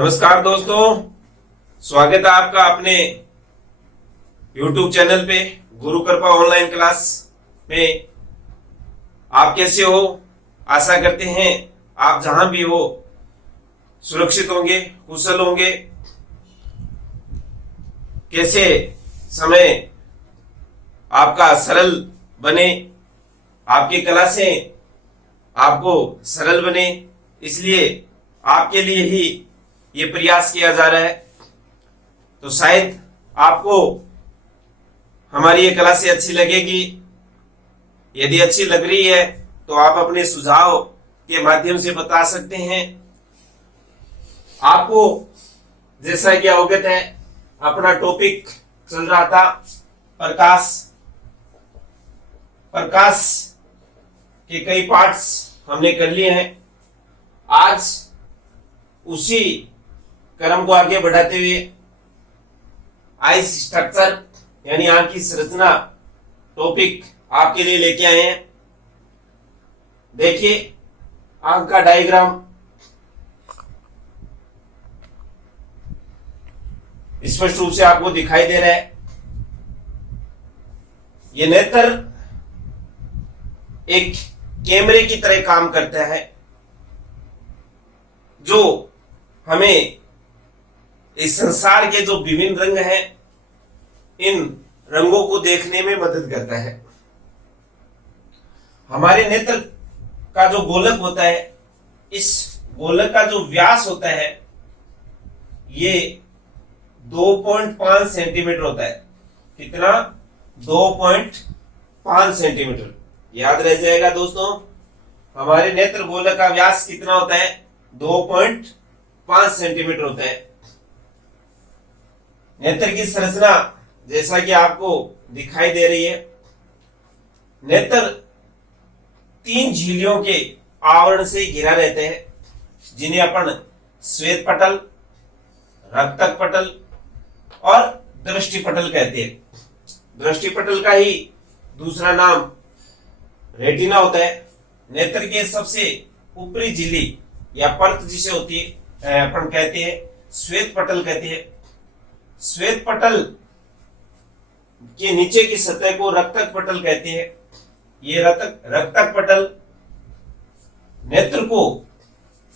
नमस्कार दोस्तों, स्वागत है आपका अपने YouTube चैनल पे गुरु कृपा ऑनलाइन क्लास में। आप कैसे हो? आशा करते हैं आप जहां भी हो सुरक्षित होंगे, कुशल होंगे। कैसे समय आपका सरल बने, आपकी क्लासें आपको सरल बने, इसलिए आपके लिए ही ये प्रयास किया जा रहा है। तो शायद आपको हमारी ये क्लासें अच्छी लगेगी। यदि अच्छी लग रही है तो आप अपने सुझाव के माध्यम से बता सकते हैं। आपको जैसा कि अवगत है, अपना टॉपिक चल रहा था प्रकाश के कई पार्ट्स हमने कर लिए हैं। आज उसी क्रम को आगे बढ़ाते हुए आइस स्ट्रक्चर यानी आंख की संरचना टॉपिक आपके लिए लेके आए हैं। देखिए, आंख का डायग्राम स्पष्ट रूप से आपको दिखाई दे रहा है। यह नेत्र एक कैमरे की तरह काम करता है जो हमें इस संसार के जो विभिन्न रंग हैं, इन रंगों को देखने में मदद करता है। हमारे नेत्र का जो गोलक होता है, इस गोलक का जो व्यास होता है ये 2.5 सेंटीमीटर होता है। कितना? 2.5 सेंटीमीटर। याद रह जाएगा दोस्तों, हमारे नेत्र गोलक का व्यास कितना होता है? 2.5 सेंटीमीटर होता है। नेत्र की संरचना जैसा कि आपको दिखाई दे रही है। नेत्र 3 झिल्लियों के आवरण से घिरा रहते हैं, जिन्हें अपन श्वेत पटल, रक्तक पटल और दृष्टि पटल कहते हैं। दृष्टि पटल का ही दूसरा नाम रेटिना होता है। नेत्र के सबसे ऊपरी झिल्ली या परत जिसे होती है अपन कहते हैं श्वेत पटल कहते हैं। श्वेत पटल के नीचे की सतह को रक्तक पटल कहते हैं। ये रक्तक पटल नेत्र को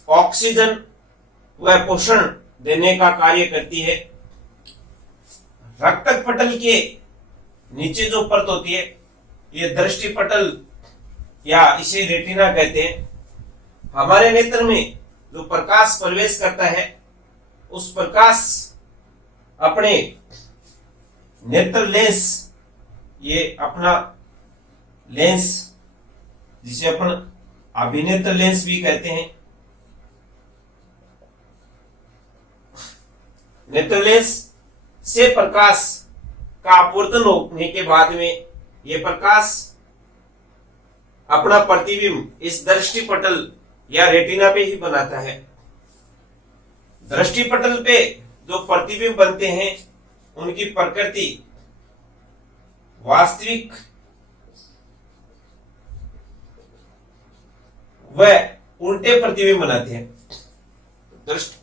ऑक्सीजन व पोषण देने का कार्य करती है। रक्तक पटल के नीचे जो परत होती है ये दृष्टि पटल या इसे रेटिना कहते हैं। हमारे नेत्र में जो प्रकाश प्रवेश करता है, उस प्रकाश अपने नेत्र लेंस, ये अपना लेंस जिसे अपन अभिनेत्र लेंस भी कहते हैं, नेत्र लेंस से प्रकाश का आपूर्तन होने के बाद में यह प्रकाश अपना प्रतिबिंब इस दृष्टि पटल या रेटिना पे ही बनाता है। दृष्टि पटल पे जो प्रतिबिंब बनते हैं उनकी प्रकृति वास्तविक व उल्टे प्रतिबिंब बनाते हैं।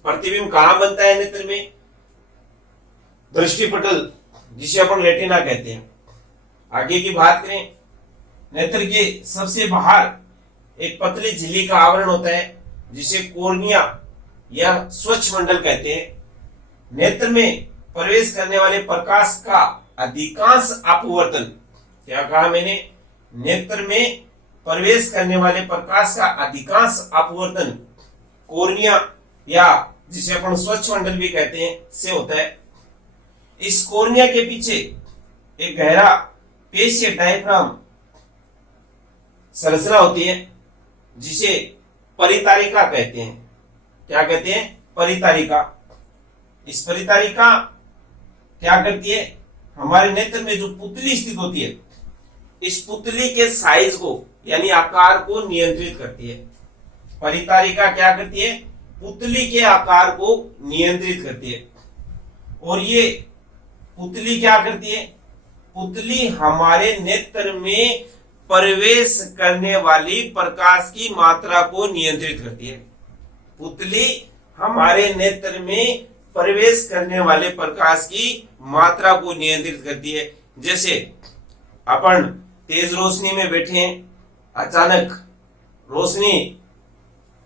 प्रतिबिंब कहां बनता है नेत्र में? दृष्टि पटल जिसे अपन रेटिना कहते हैं। आगे की बात करें, नेत्र के सबसे बाहर एक पतली झिल्ली का आवरण होता है जिसे कोर्निया या स्वच्छ मंडल कहते हैं। नेत्र में प्रवेश करने वाले प्रकाश का अधिकांश अपवर्तन, क्या कहा मैंने? नेत्र में प्रवेश करने वाले प्रकाश का अधिकांश अपवर्तन कोर्निया या जिसे अपन स्वच्छ मंडल भी कहते हैं से होता है। इस कोर्निया के पीछे एक गहरा पेशीय डायफ्राम संरचना होती है जिसे परितारिका कहते हैं। क्या कहते हैं? परितारिका। इस परितारिका क्या करती है? हमारे नेत्र में जो पुतली स्थित होती है, इस पुतली के साइज को यानी आकार को नियंत्रित करती है। परितारिका क्या करती है? पुतली के आकार को नियंत्रित करती है। और ये पुतली क्या करती है? पुतली हमारे नेत्र में प्रवेश करने वाली प्रकाश की मात्रा को नियंत्रित करती है। पुतली हमारे नेत्र में प्रवेश करने वाले प्रकाश की मात्रा को नियंत्रित करती है। जैसे अपन तेज रोशनी में बैठे हैं, अचानक रोशनी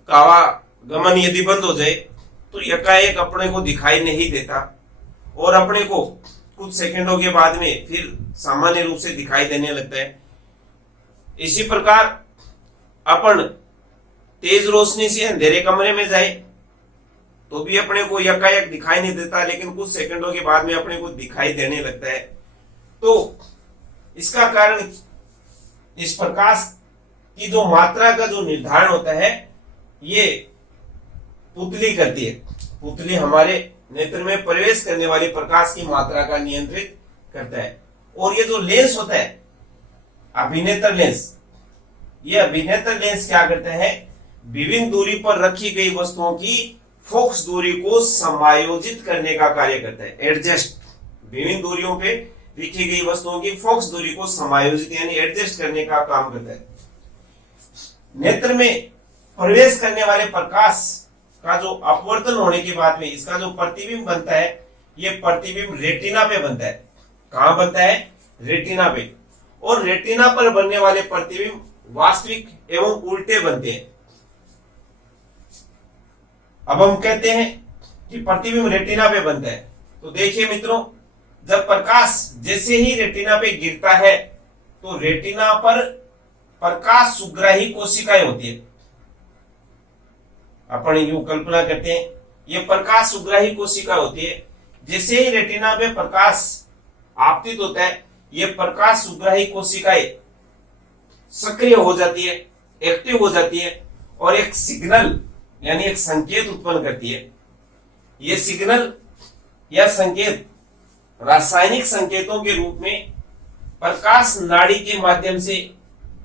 का गमन यदि बंद हो जाए तो एकाएक अपने को दिखाई नहीं देता और अपने को कुछ सेकंडों के बाद में फिर सामान्य रूप से दिखाई देने लगता है। इसी प्रकार अपन तेज रोशनी से अंधेरे कमरे में जाए तो भी अपने को एकाएक दिखाई नहीं देता, लेकिन कुछ सेकंडों के बाद में अपने को दिखाई देने लगता है। तो इसका कारण इस प्रकाश की जो मात्रा का जो निर्धारण होता है ये पुतली करती है। पुतली हमारे नेत्र में प्रवेश करने वाली प्रकाश की मात्रा का नियंत्रित करता है। और ये जो लेंस होता है अभिनेत्र लेंस, ये अभिनेत्र लेंस क्या करता है, विभिन्न दूरी पर रखी गई वस्तुओं की फोकस दूरी को समायोजित करने का कार्य करता है। एडजस्ट, विभिन्न दूरियों पे रखी गई वस्तुओं की फोकस दूरी को समायोजित यानी एडजस्ट करने का काम करता है। नेत्र में प्रवेश करने वाले प्रकाश का जो अपवर्तन होने के बाद में इसका जो प्रतिबिंब बनता है, ये प्रतिबिंब रेटिना पे बनता है। कहां बनता है? रेटिना पे। और रेटिना पर बनने वाले प्रतिबिंब वास्तविक एवं उल्टे बनते हैं। अब हम कहते हैं कि प्रतिबिंब रेटिना पे बनता है, तो देखिए मित्रों, जब प्रकाश जैसे ही रेटिना पे गिरता है तो रेटिना पर प्रकाश सुग्राही कोशिकाएं होती है। अपन यूं कल्पना करते हैं ये प्रकाश सुग्राही कोशिका होती है। जैसे ही रेटिना पे प्रकाश आपतित होता है ये प्रकाश सुग्राही कोशिकाएं सक्रिय हो जाती है, एक्टिव हो जाती है और एक सिग्नल यानी एक संकेत उत्पन्न करती है। ये सिग्नल या संकेत रासायनिक संकेतों के रूप में प्रकाश नाड़ी के माध्यम से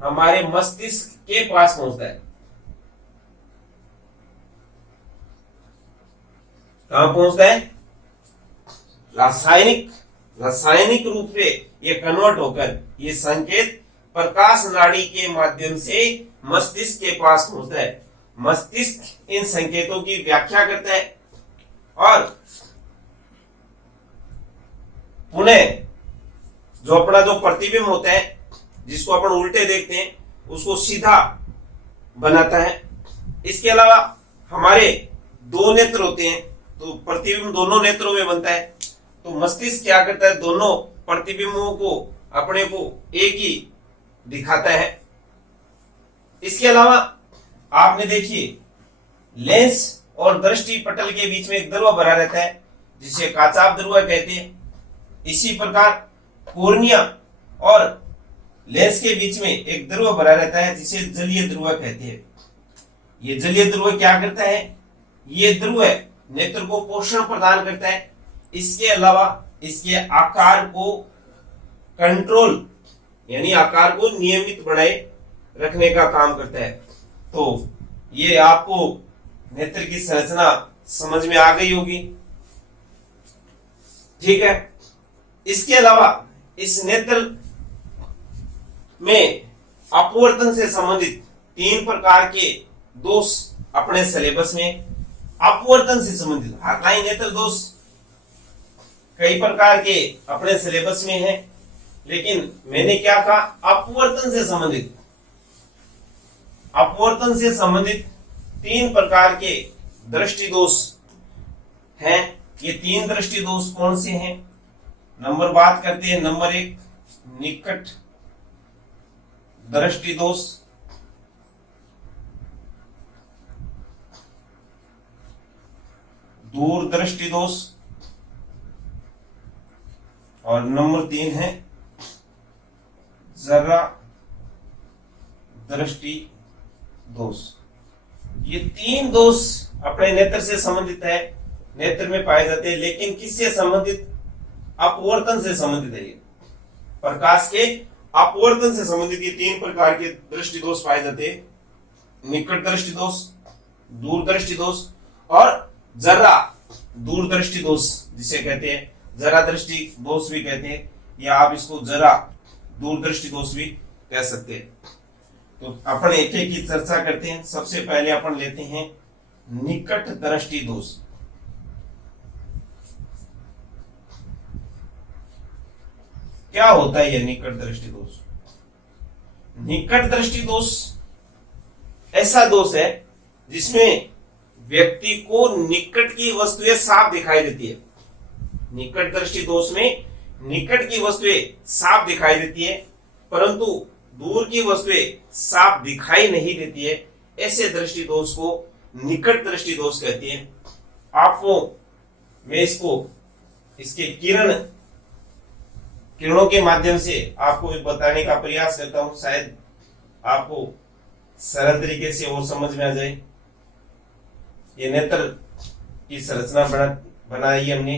हमारे मस्तिष्क के पास पहुंचता है। कहां पहुंचता है? रासायनिक रूप से ये कन्वर्ट होकर ये संकेत प्रकाश नाड़ी के माध्यम से मस्तिष्क के पास पहुंचता है। मस्तिष्क इन संकेतों की व्याख्या करता है और पुनः जो अपना जो प्रतिबिंब होता है जिसको अपन उल्टे देखते हैं उसको सीधा बनाता है। इसके अलावा हमारे दो नेत्र होते हैं तो प्रतिबिंब दोनों नेत्रों में बनता है। तो मस्तिष्क क्या करता है, दोनों प्रतिबिंबों को अपने को एक ही दिखाता है। इसके अलावा आपने देखिए लेंस और दृष्टि पटल के बीच में एक द्रव भरा रहता है जिसे काचाप द्रव कहते हैं। इसी प्रकार कोर्निया और लेंस के बीच में एक द्रव भरा रहता है जिसे जलीय द्रव कहते हैं। ये जलीय द्रव क्या करता है, ये द्रव नेत्र को पोषण प्रदान करता है। इसके अलावा इसके आकार को कंट्रोल यानी आकार को नियमित बनाए रखने का काम करता है। तो ये आपको नेत्र की संरचना समझ में आ गई होगी, ठीक है। इसके अलावा इस नेत्र में अपवर्तन से संबंधित 3 प्रकार के दोष अपने सिलेबस में अपवर्तन से संबंधित हाथाई नेत्र दोष कई प्रकार के अपने सिलेबस में है, लेकिन मैंने क्या कहा, अपवर्तन से संबंधित 3 प्रकार के दृष्टि दोष हैं। ये 3 दृष्टि दोष कौन से हैं? नंबर बात करते हैं। नंबर 1 निकट दृष्टि दोष, दूर दृष्टि दोष और नंबर 3 है जरा दृष्टि दोष। ये 3 दोष अपने नेत्र से संबंधित है, नेत्र में पाए जाते हैं, लेकिन किससे संबंधित? अपवर्तन से संबंधित है। प्रकाश के अपवर्तन से संबंधित ये 3 प्रकार के दृष्टि दोष पाए जाते हैं। निकट दृष्टि दोष, दूर दृष्टि दोष और जरा दूर दृष्टि दोष जिसे कहते हैं, जरा दृष्टि दोष भी कहते हैं या आप इसको जरा दूर दृष्टि दोष भी कह सकते हैं। तो अपन एक एक की चर्चा करते हैं। सबसे पहले अपन लेते हैं निकट दृष्टि दोष। क्या होता है यह निकट दृष्टि दोष? निकट दृष्टि दोष ऐसा दोष है जिसमें व्यक्ति को निकट की वस्तुएं साफ दिखाई देती है। निकट दृष्टि दोष में निकट की वस्तुएं साफ दिखाई देती है, परंतु दूर की वस्तुएं साफ दिखाई नहीं देती है। ऐसे दृष्टि दोष को निकट दृष्टि दोष कहती है। आपको मैं इसके किरणों के माध्यम से आपको बताने का प्रयास करता हूं, शायद आपको सरल तरीके से और समझ में आ जाए। ये नेत्र की संरचना बनाई हमने।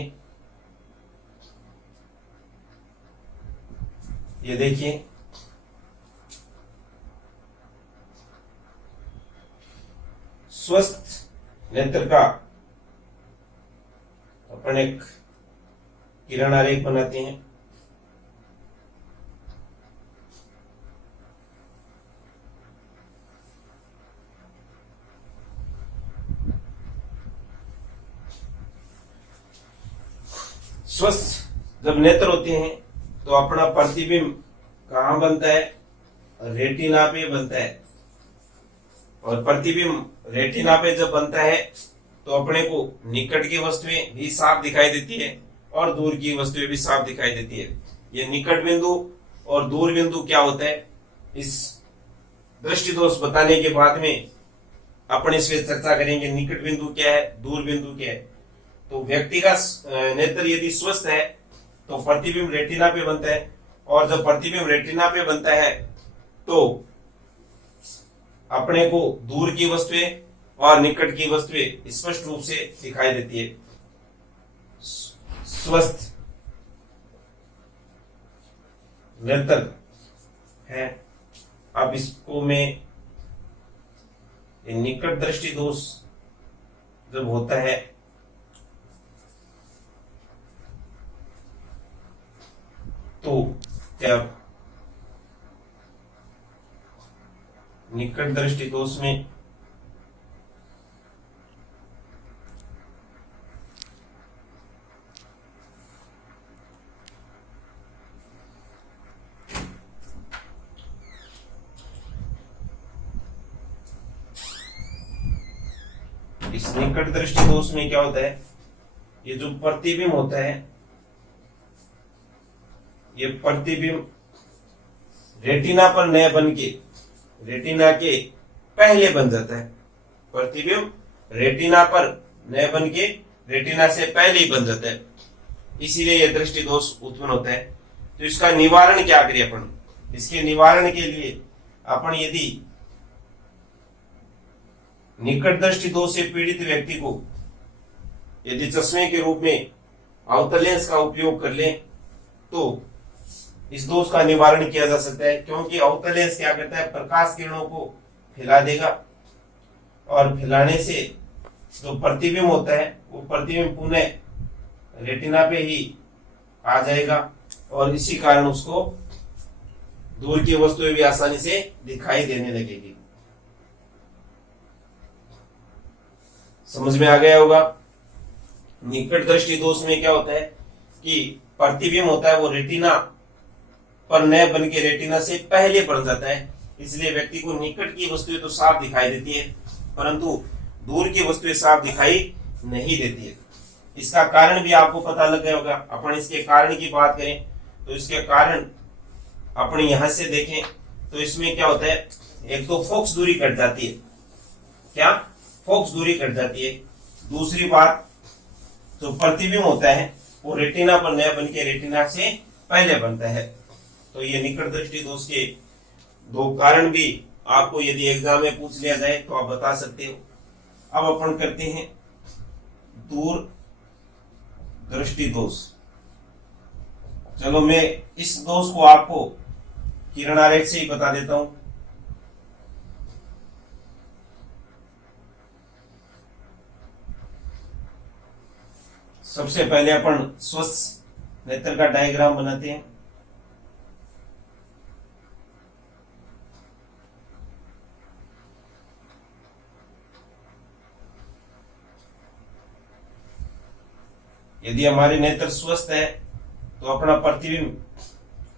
ये देखिए, स्वस्थ नेत्र का अपन एक किरण आरेख बनाते हैं। स्वस्थ जब नेत्र होते हैं तो अपना प्रतिबिंब कहां बनता है? रेटिना पे बनता है। और प्रतिबिंब रेटिना पे जब बनता है तो अपने को निकट की वस्तुएं भी साफ दिखाई देती है और दूर की वस्तुएं भी साफ दिखाई देती है। ये निकट बिंदु और दूर बिंदु क्या होता है, इस दृष्टि दोष बताने के बाद में अपन इस पर चर्चा करेंगे। निकट बिंदु क्या है, दूर बिंदु क्या है। तो व्यक्ति का नेत्र यदि स्वस्थ है तो प्रतिबिंब रेटिना पे बनता है, और जब प्रतिबिंब रेटिना पे बनता है तो अपने को दूर की वस्तुएं और निकट की वस्तुएं स्पष्ट रूप से दिखाई देती है। स्वस्थ नेत्र है। अब इसको मैं निकट दृष्टि दोष जब होता है तो क्या निकट दृष्टि दोष में इस निकट दृष्टि दोष में क्या होता है, ये जो प्रतिबिंब होता है, ये प्रतिबिंब रेटिना पर न बन के रेटिना के पहले बन जाता है। प्रतिबिंब रेटिना पर न बन के रेटिना से पहले ही बन जाता है, इसीलिए यह दृष्टि दोष उत्पन्न होता है। तो इसका निवारण क्या करें अपन? इसके निवारण के लिए अपन यदि निकट दृष्टि दोष से पीड़ित व्यक्ति को यदि चश्मे के रूप में अवतल लेंस का उपयोग कर लें तो इस दोष का निवारण किया जा सकता है। क्योंकि अवतल लेंस क्या करता है, प्रकाश किरणों को फैला देगा और फैलाने से जो प्रतिबिंब होता है वो प्रतिबिंब पुनः रेटिना पे ही आ जाएगा और इसी कारण उसको दूर की वस्तुएं भी आसानी से दिखाई देने लगेगी। समझ में आ गया होगा। निकट दृष्टि दोष में क्या होता है कि प्रतिबिंब होता है वो रेटिना पर न बन के रेटिना से पहले बन जाता है, इसलिए व्यक्ति को निकट की वस्तुएं तो साफ दिखाई देती है परंतु दूर की वस्तुएं साफ दिखाई नहीं देती है। इसका कारण भी आपको पता लग गया होगा। अपन इसके कारण की बात करें तो इसके कारण अपन यहां से देखें तो इसमें क्या होता है, एक तो फोकस दूरी कट जाती है। क्या? फोकस दूरी कट जाती है। दूसरी बात, जो प्रतिबिंब होता है वो रेटिना पर न बन के रेटिना से पहले बनता है। तो ये निकट दृष्टि दोष के दो कारण भी आपको यदि एग्जाम में पूछ लिया जाए तो आप बता सकते हो। अब अपन करते हैं दूर दृष्टि दोष। चलो मैं इस दोष को आपको किरण आरेख से ही बता देता हूं। सबसे पहले अपन स्वस्थ नेत्र का डायग्राम बनाते हैं। यदि हमारे नेत्र स्वस्थ है तो अपना प्रतिबिंब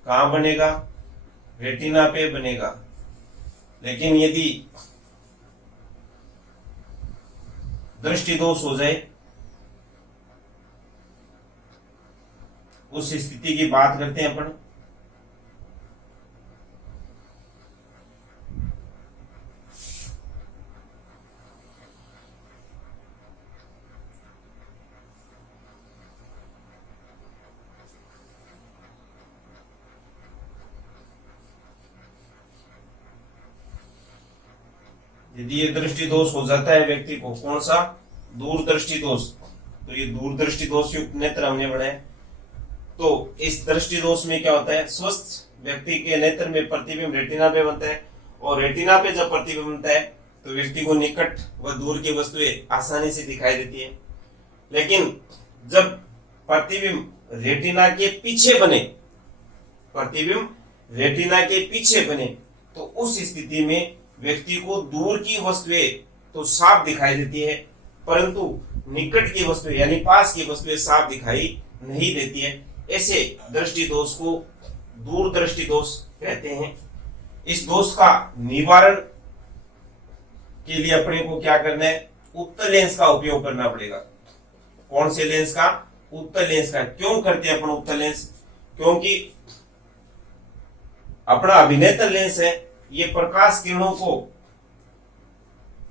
कहां बनेगा? रेटिना पे बनेगा। लेकिन यदि दृष्टि दोष हो जाए, उस स्थिति की बात करते हैं अपन। यदि ये दृष्टि दोष हो जाता है व्यक्ति को, कौन सा? दूरदृष्टि दोष। तो ये दूरदृष्टि दोष युक्त नेत्र हमने बनाए। तो इस दृष्टि दोष में क्या होता है? स्वस्थ व्यक्ति के नेत्र में प्रतिबिंब रेटिना पे बनता है, और रेटिना पे जब प्रतिबिंब बनता है तो व्यक्ति को निकट व दूर की वस्तुएं आसानी से दिखाई देती है। लेकिन जब प्रतिबिंब रेटिना के पीछे बने, प्रतिबिंब रेटिना के पीछे बने, तो उस स्थिति में व्यक्ति को दूर की वस्तुएं तो साफ दिखाई देती है, परंतु निकट की वस्तुएं यानी पास की वस्तुएं साफ दिखाई नहीं देती है। ऐसे दृष्टि दोष को दूरदृष्टि दोष कहते हैं। इस दोष का निवारण के लिए अपने को क्या करना है? उत्तल लेंस का उपयोग करना पड़ेगा। कौन से लेंस का? उत्तल लेंस का। क्यों करते हैं अपन उत्तल लेंस? क्योंकि अपना अभिनेत्र लेंस है, ये प्रकाश किरणों को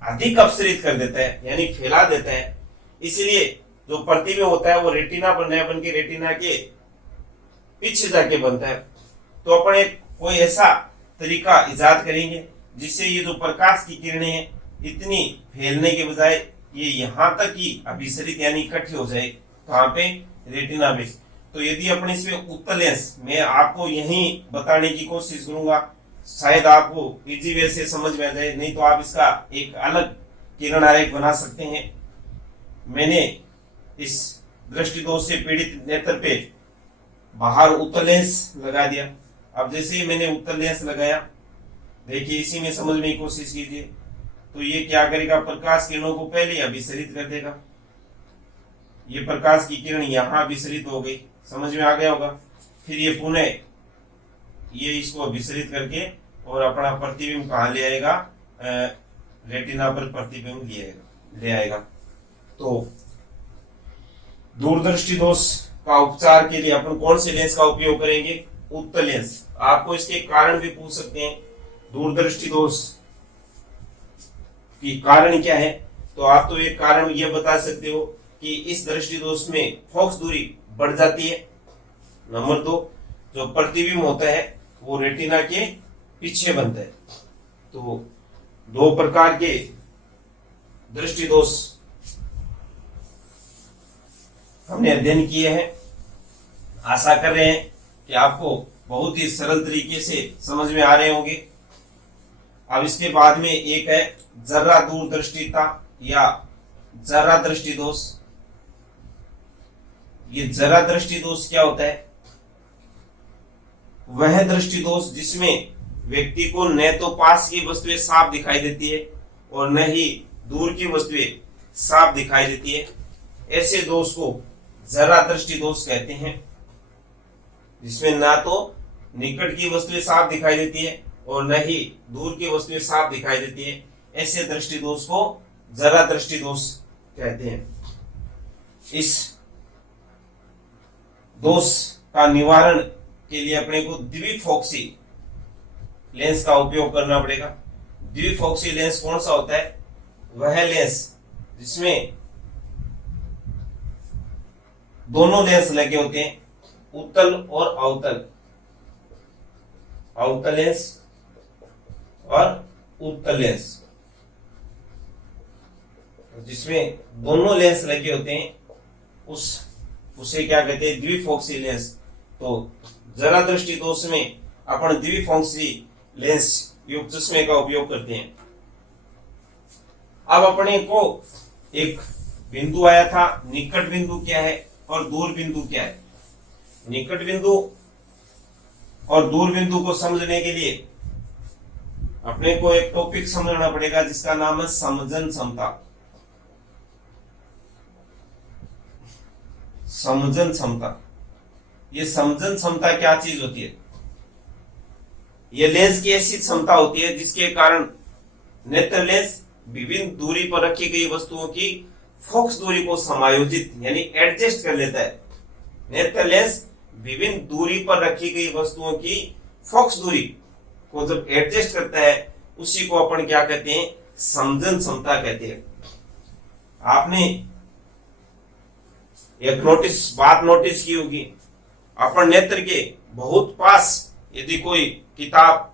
अधिक अपसरित कर देता है, यानी फैला देता है। इसलिए जो प्रतिबिंब होता है वो रेटिना बन के रेटिना के पीछे जाके बनता है। तो अपन एक कोई ऐसा तरीका इजाद करेंगे जिससे ये जो प्रकाश की किरणें हैं इतनी फैलने के बजाय ये यहां तक ही अभिसरित यानी इकट्ठी हो जाए। कहां पे? रेटिना पे। तो यदि अपन इसमें उत्तल लेंस, मैं आपको यही बताने की कोशिश करूंगा, शायद आपको इजी वे से समझ में आ जाए, नहीं तो आप इसका एक अलग किरण आरेख बना सकते हैं। मैंने इस दृष्टि दोष से पीड़ित नेत्र पे बाहर उत्तल लेंस लगा दिया। अब जैसे ही मैंने उत्तल लेंस लगाया, देखिए इसी में समझने की कोशिश कीजिए, तो ये क्या करेगा? प्रकाश किरणों को पहले अभिसरित कर देगा। ये प्रकाश की किरण यहां अभिसरित हो गई, समझ में आ गया होगा। फिर ये पुनः ये इसको अभिसरित करके और अपना प्रतिबिंब कहां ले आएगा? रेटिना पर प्रतिबिंब ले आएगा। तो दूरदृष्टि दोष का उपचार के लिए अपन कौन से लेंस का उपयोग करेंगे? उत्तल लेंस। आपको इसके कारण भी पूछ सकते हैं, दूरदृष्टि दोष की कारण क्या है? तो आप तो एक कारण यह बता सकते हो कि इस दृष्टि दोष में फोकस दूरी बढ़ जाती है। नंबर 2, जो प्रतिबिंब होता है वो रेटिना के पीछे बनता है। तो दो प्रकार के दृष्टि दोष हमने अध्ययन किए हैं। आशा कर रहे हैं कि आपको बहुत ही सरल तरीके से समझ में आ रहे होंगे। अब इसके बाद में एक है जर्रा दूरदृष्टिता या जर्रा दृष्टि दोष। ये जर्रा दृष्टि दोष क्या होता है? वह दृष्टि दोष जिसमें व्यक्ति को न तो पास की वस्तुएं साफ दिखाई देती है और न ही दूर की वस्तुएं साफ दिखाई देती है। ऐसे दोष को जर्रा दृष्टि दोष कहते हैं, जिसमें ना तो निकट की वस्तुएं साफ दिखाई देती है और न ही दूर की वस्तुएं साफ दिखाई देती है। ऐसे दृष्टि दोष को जर्रा दृष्टि दोष कहते हैं। इस दोष का निवारण के लिए अपने को द्विफोक्सी लेंस का उपयोग करना पड़ेगा। द्विफोक्सी लेंस कौन सा होता है? वह लेंस जिसमें दोनों लेंस लगे होते हैं, उत्तल और अवतल, अवतल लेंस और उत्तल लेंस, जिसमें दोनों लेंस लगे होते हैं उसे क्या कहते हैं? द्विफोक्सी लेंस। तो जर्रा दृष्टि दोष में अपन द्विफोक्सी लेंस युक्त चश्मे का उपयोग करते हैं। अब अपने को एक बिंदु आया था, निकट बिंदु क्या है और दूर बिंदु क्या है। निकट बिंदु और दूर बिंदु को समझने के लिए अपने को एक टॉपिक समझना पड़ेगा जिसका नाम है समजन क्षमता। समजन क्षमता। ये समजन क्षमता क्या चीज होती है? ये लेंस की ऐसी क्षमता होती है जिसके कारण नेत्र लेंस विभिन्न दूरी पर रखी गई वस्तुओं की फोकस दूरी को समायोजित यानी एडजस्ट कर लेता है। नेत्र लेंस विभिन्न दूरी पर रखी गई वस्तुओं की फोकस दूरी को जब एडजस्ट करता है उसी को अपन क्या कहते हैं? समजन क्षमता कहते हैं। आपने एक बात नोटिस की होगी, अपन नेत्र के बहुत पास यदि कोई किताब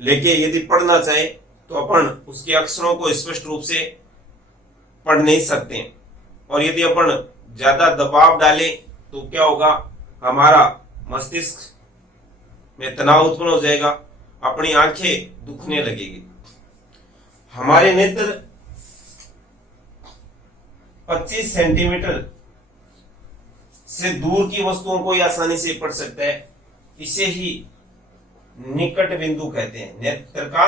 लेके यदि पढ़ना चाहे तो अपन उसके अक्षरों को स्पष्ट रूप से पढ़ नहीं सकते, और यदि अपन ज्यादा दबाव डालें तो क्या होगा? हमारा मस्तिष्क में तनाव उत्पन्न हो जाएगा, अपनी आंखें दुखने लगेगी। हमारे नेत्र 25 सेंटीमीटर से दूर की वस्तुओं को आसानी से पढ़ सकता है। इसे ही निकट बिंदु कहते हैं। नेत्र का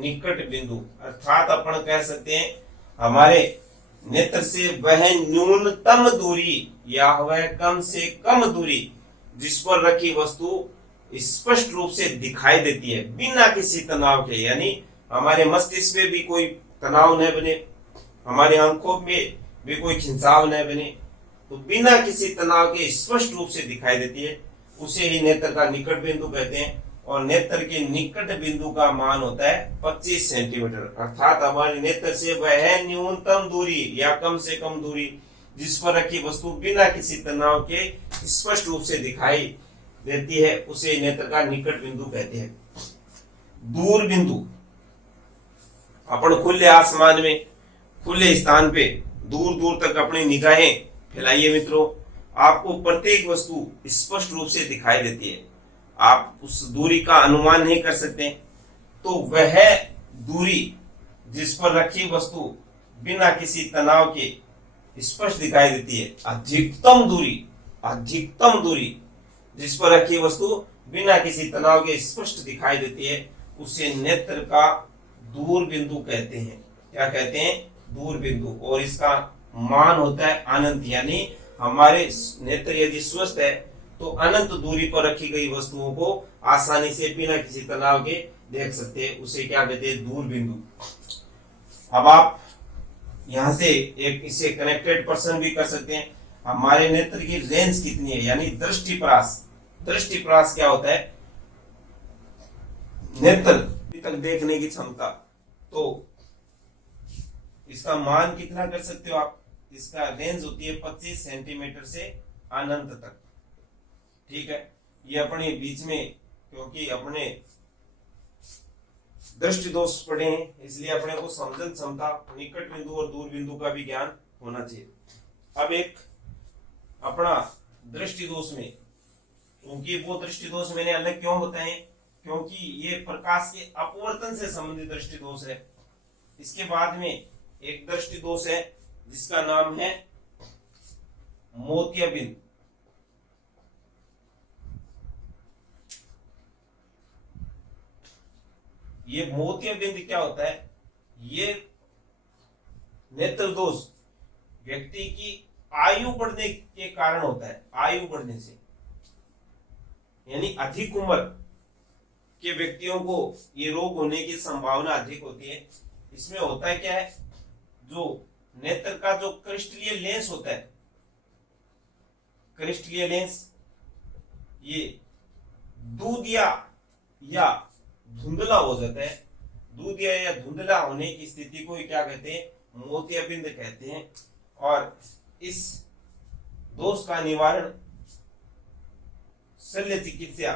निकट बिंदु अर्थात अपन कह सकते हैं हमारे नेत्र से वह न्यूनतम दूरी या वह कम से कम दूरी जिस पर रखी वस्तु स्पष्ट रूप से दिखाई देती है बिना किसी तनाव के, यानी हमारे मस्तिष्क में भी कोई तनाव न बने, हमारी आंखों में भी कोई खिंचाव न बने, तो बिना किसी तनाव के स्पष्ट रूप से दिखाई देती है, उसे ही नेत्र का निकट बिंदु कहते हैं। और नेत्र के निकट बिंदु का मान होता है 25 सेंटीमीटर, अर्थात हमारे नेत्र से वह न्यूनतम दूरी या कम से कम दूरी जिस पर रखी वस्तु बिना किसी तनाव के स्पष्ट रूप से दिखाई देती है उसे नेत्र का निकट बिंदु कहते हैं। दूर बिंदु, अपन खुले आसमान में खुले स्थान पे दूर दूर तक अपनी निगाहें फैलाइए मित्रों, आपको प्रत्येक वस्तु स्पष्ट रूप से दिखाई देती है, आप उस दूरी का अनुमान नहीं कर सकते, तो वह दूरी जिस पर रखी वस्तु बिना किसी तनाव के स्पष्ट दिखाई देती है, अधिकतम दूरी जिस पर रखी वस्तु बिना किसी तनाव के स्पष्ट दिखाई देती है उसे नेत्र का दूर बिंदु कहते हैं। क्या कहते हैं? दूर बिंदु। और इसका मान होता है अनंत, यानी हमारे नेत्र यदि स्वस्थ है तो अनंत दूरी पर रखी गई वस्तुओं को आसानी से बिना किसी तनाव के देख सकते हैं, उसे क्या कहते हैं? दूर बिंदु। अब आप यहां से एक इसे कनेक्टेड पर्सन भी कर सकते हैं। हमारे नेत्र की रेंज कितनी है, यानी दृष्टिपरास। दृष्टिपरास क्या होता है? नेत्र तक देखने की क्षमता। तो इसका मान कितना कर सकते हो आप? इसका रेंज होती है 25 सेंटीमीटर से अनंत तक। ठीक है, ये अपने बीच में, क्योंकि अपने दृष्टि दोष पढ़े हैं इसलिए अपने को समजन क्षमता, निकट बिंदु और दूर बिंदु का भी ज्ञान होना चाहिए। अब एक अपना दृष्टि दोष में, क्योंकि वो दृष्टि दोष मैंने अलग क्यों बताए, क्योंकि ये प्रकाश के अपवर्तन से संबंधित दृष्टि दोष है। इसके बाद में एक दृष्टि दोष है जिसका नाम है मोतियाबिंद। ये मोतियाबिंद क्या होता है? ये नेत्र दोष व्यक्ति की आयु बढ़ने के कारण होता है। आयु बढ़ने से, यानी अधिक उम्र के व्यक्तियों को ये रोग होने की संभावना अधिक होती है। इसमें होता है क्या है, जो नेत्र का जो क्रिस्टलीय लेंस होता है, क्रिस्टलीय लेंस ये दूधिया या धुंधला हो जाता है। दूधिया या धुंधला होने की स्थिति को क्या कहते हैं? मोतियाबिंद कहते हैं। और इस दोष का निवारण शल्य चिकित्सा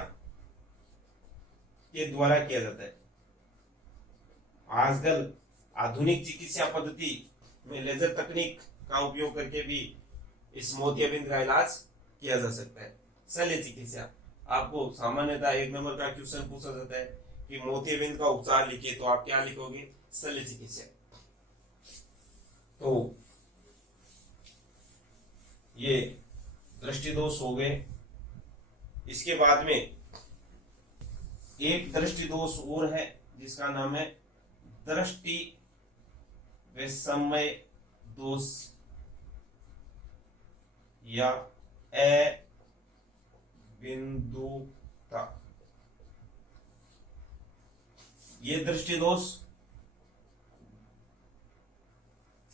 के द्वारा किया जाता है। आजकल आधुनिक चिकित्सा पद्धति में लेजर तकनीक का उपयोग करके भी इस मोतियाबिंद का इलाज किया जा सकता है। शल्य चिकित्सा, आपको सामान्यतः 1 नंबर का क्वेश्चन पूछा जाता है कि मोतियाबिंद का उपचार लिखिए, तो आप क्या लिखोगे? शल्य चिकित्सा। तो ये दृष्टि दोष हो गए। इसके बाद में एक दृष्टि दोष और है जिसका नाम है दृष्टि वैषम्य दोष। या अबिंदुता। ये दृष्टि दोष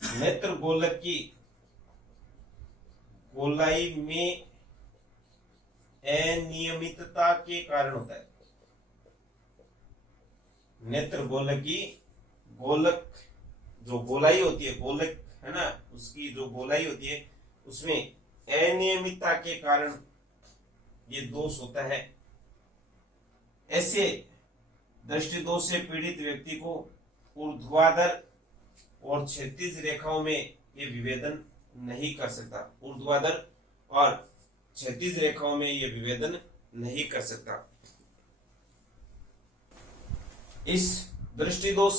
नेत्र गोलक की गोलाई में अनियमितता के कारण होता है। नेत्र गोलक की गोलक जो गोलाई होती है, गोलक है ना, उसकी जो गोलाई होती है उसमें अनियमितता के कारण ये दोष होता है। ऐसे दृष्टि दोष से पीड़ित व्यक्ति को ऊर्ध्वाधर और क्षैतिज रेखाओं में ये विभेदन नहीं कर सकता। ऊर्ध्वाधर और क्षैतिज रेखाओं में ये विभेदन नहीं कर सकता। इस दृष्टि दोष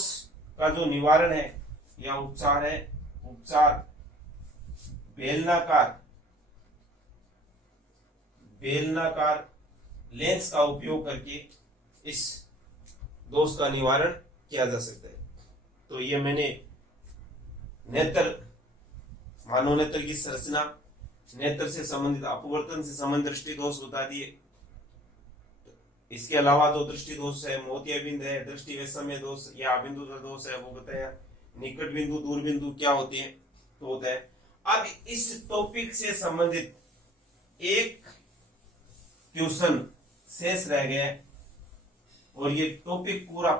का जो निवारण है या उपचार है, उपचार बेलनाकार लेंस का उपयोग करके इस दोष का निवारण किया जा सकता है। तो ये मैंने मानव नेत्र की संरचना, नेत्र से संबंधित अपवर्तन से संबंधित दृष्टि दोष बता दिए। इसके अलावा जो दृष्टि दोष है, मोतियाबिंद है, दृष्टि वैषम्य दोष या अबिंदुता दोष है, वो बताया। निकट बिंदु, दूर बिंदु क्या होते हैं तो होता है। अब इस टॉपिक से संबंधित एक ट्यूशन शेष रह गया है और ये टॉपिक पूरा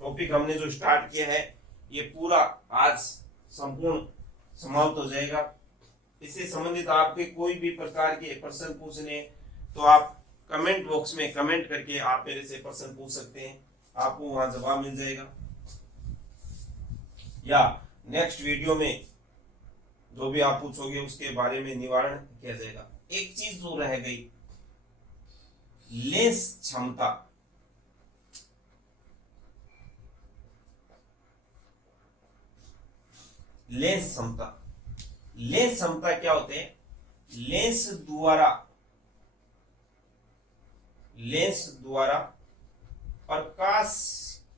टॉपिक हमने जो स्टार्ट किया है ये पूरा आज संपूर्ण समाप्त हो जाएगा। इससे संबंधित आपके कोई भी प्रकार के प्रश्न पूछने तो आप कमेंट बॉक्स में कमेंट करके आप मेरे से प्रश्न पूछ सकते हैं, आपको वहां जवाब मिल जाएगा। या नेक्स्ट वीडियो में जो भी आप पूछोगे उसके बारे में निवारण किया जाएगा। एक चीज जो रह गई, लेंस क्षमता। लेंस क्षमता क्या होते हैं? लेंस द्वारा प्रकाश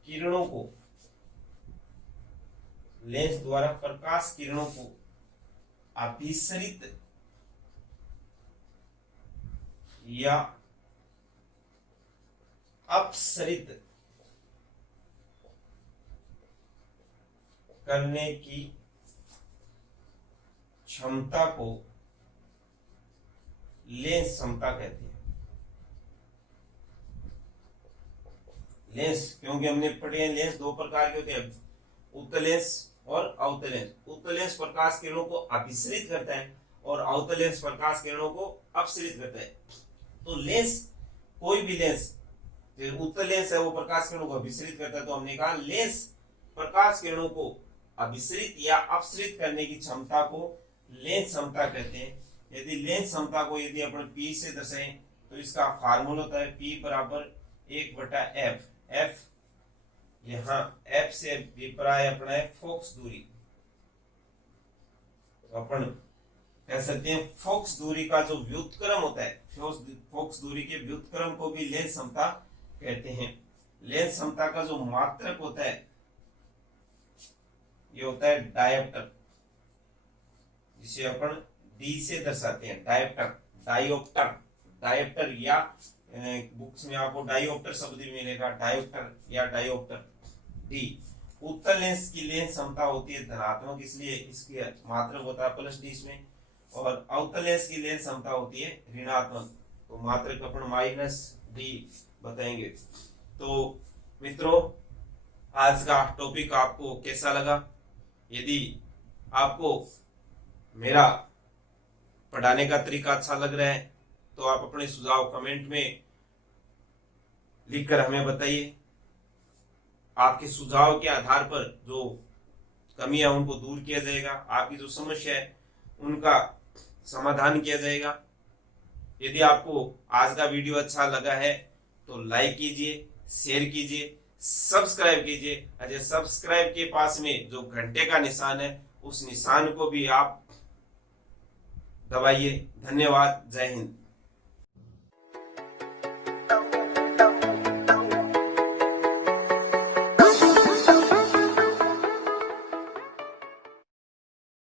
किरणों को अभिसरित या अपसरित करने की क्षमता को लेंस क्षमता कहते हैं। लेंस, क्योंकि हमने पढ़े हैं लेंस दो प्रकार के होते हैं, उत्तल लेंस और अवतल लेंस। उत्तल लेंस प्रकाश किरणों को अभिसरित करता है और अवतल लेंस प्रकाश किरणों को अपसरित करता है। तो लेंस, कोई भी लेंस, उत्तल लेंस है वो प्रकाश किरणों को अभिसरित करता है, तो हमने कहा लेंस प्रकाश किरणों को अभिसरित या अपसरित करने की क्षमता को लेंस क्षमता कहते हैं। यदि लेंस क्षमता को यदि अपन P से दर्शाएं तो इसका फार्मूला होता है P बराबर 1/F। F यहाँ F से विपराय अपना है फोकस दूरी, तो अपन कह सकते हैं फोकस दूरी का जो व्युत्क्रम होता है, फोकस दूरी के व्युत्क्रम को भी लेंस क्षमता कहते हैं। लेंस क्षमता का जो मात्रक होता है ये होता है डायोप्टर, जिसे अपन D से दर्शाते हैं, डायोप्टर या बुक्स में आपको डायोप्टर शब्द भी मिलेगा, डायोप्टर या डायोप्टर D। उत्तल लेंस की लेंस क्षमता होती है धनात्मक, इसलिए इसकी मात्रक होता है +D इसमें, और अवतल लेंस की लेंस क्षमता होती है ऋणात्मक, तो मात्रक अपन -D बताएंगे। तो मित्रों, आज का टॉपिक आपको कैसा लगा? यदि आपको मेरा पढ़ाने का तरीका अच्छा लग रहा है तो आप अपने सुझाव कमेंट में लिखकर हमें बताइए। आपके सुझाव के आधार पर जो कमियां उनको दूर किया जाएगा, आपकी जो समस्या है उनका समाधान किया जाएगा। यदि आपको आज का वीडियो अच्छा लगा है तो लाइक कीजिए, शेयर कीजिए, सब्सक्राइब कीजिए। अजय सब्सक्राइब के पास में जो घंटे का निशान है उस निशान को भी आप दबाइए। धन्यवाद। जय हिंद।